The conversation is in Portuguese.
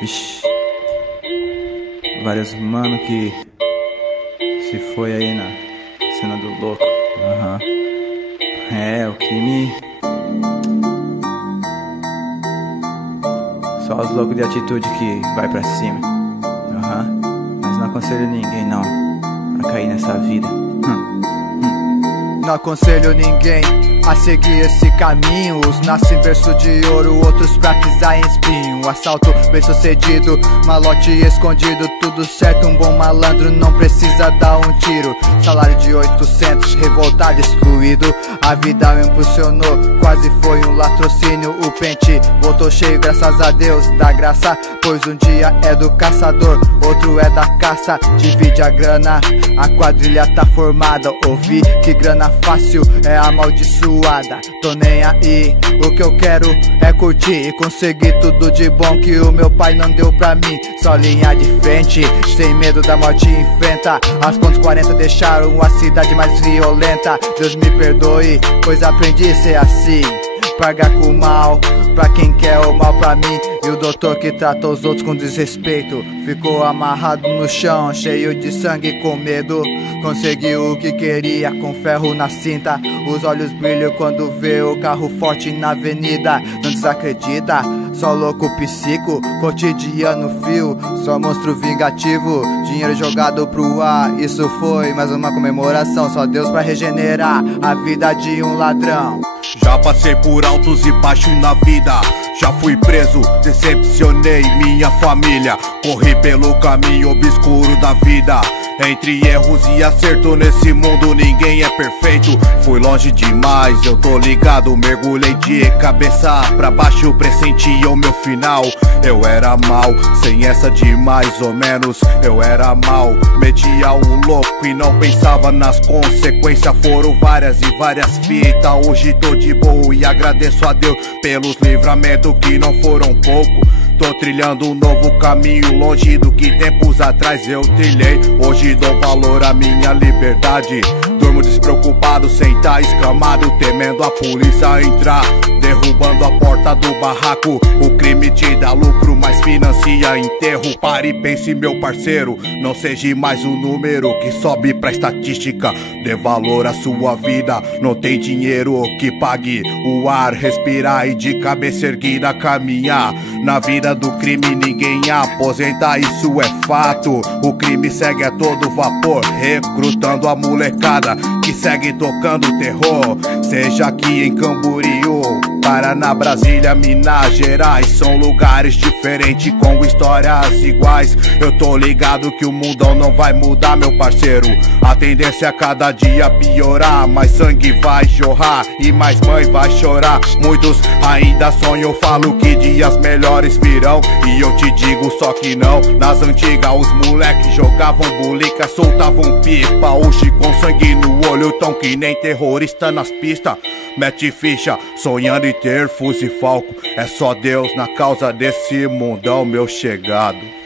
Vixe, vários mano que se foi aí na cena do louco. É, o crime. Só os loucos de atitude que vai pra cima. Mas não aconselho ninguém não a cair nessa vida. Não aconselho ninguém a seguir esse caminho. Uns nascem em berço de ouro, outros pra pisar em espinho. Assalto bem sucedido, malote escondido, tudo certo, um bom malandro não precisa dar um tiro. Salário de 800, revoltado, excluído. A vida me impulsionou, quase foi um latrocínio. O pente voltou cheio, graças a Deus, dá graça, pois um dia é do caçador, outro é da caça. Divide a grana, a quadrilha tá formada. Ouvi que grana fácil é amaldiçoada. Tô nem aí, o que eu quero é curtir e conseguir tudo de bom que o meu pai não deu pra mim. Só linha de frente, sem medo da morte enfrenta. As pontos 40 deixaram a cidade mais violenta. Deus me perdoe, pois aprendi a ser assim. Pagar com o mal pra quem quer o mal pra mim. E o doutor que trata os outros com desrespeito ficou amarrado no chão, cheio de sangue com medo. Conseguiu o que queria com ferro na cinta. Os olhos brilham quando vê o carro forte na avenida. Não desacredita, só louco psico, cotidiano frio, só monstro vingativo. Dinheiro jogado pro ar, isso foi mais uma comemoração. Só Deus pra regenerar a vida de um ladrão. Já passei por altos e baixos na vida, já fui preso, decepcionei minha família. Corri pelo caminho obscuro da vida, entre erros e acerto nesse mundo ninguém é perfeito. Fui longe demais, eu tô ligado, mergulhei de cabeça pra baixo, pressentia o meu final. Eu era mal, sem essa de mais ou menos. Eu era mal, metia o louco e não pensava nas consequências. Foram várias e várias fitas, hoje tô de boa e agradeço a Deus pelos livramentos que não foram pouco. Tô trilhando um novo caminho, longe do que tempos atrás eu trilhei. Hoje dou valor à minha liberdade, durmo despreocupado sem tá escamado, temendo a polícia entrar, derrubando a porta do barraco. O crime te dá lucro, mas financia enterro. Pare e pense, meu parceiro, não seja mais um número que sobe pra estatística. Dê valor à sua vida, não tem dinheiro que pague o ar, respirar e de cabeça erguida caminhar. Na vida do crime ninguém aposenta, isso é fato. O crime segue a todo vapor, recrutando a molecada que segue tocando terror. Seja aqui em Camboriú, Paraná, Brasília, Minas Gerais, são lugares diferentes com histórias iguais. Eu tô ligado que o mundão não vai mudar, meu parceiro. A tendência é cada dia piorar, mais sangue vai jorrar e mais mãe vai chorar. Muitos ainda sonham, falo que dias melhores virão, e eu te digo só que não. Nas antigas os moleques jogavam bulica, soltavam pipa. Hoje com sangue no olho, tão que nem terrorista nas pistas. Mete ficha, sonhando em ter fuzil e falco. É só Deus na causa desse mundão, meu chegado.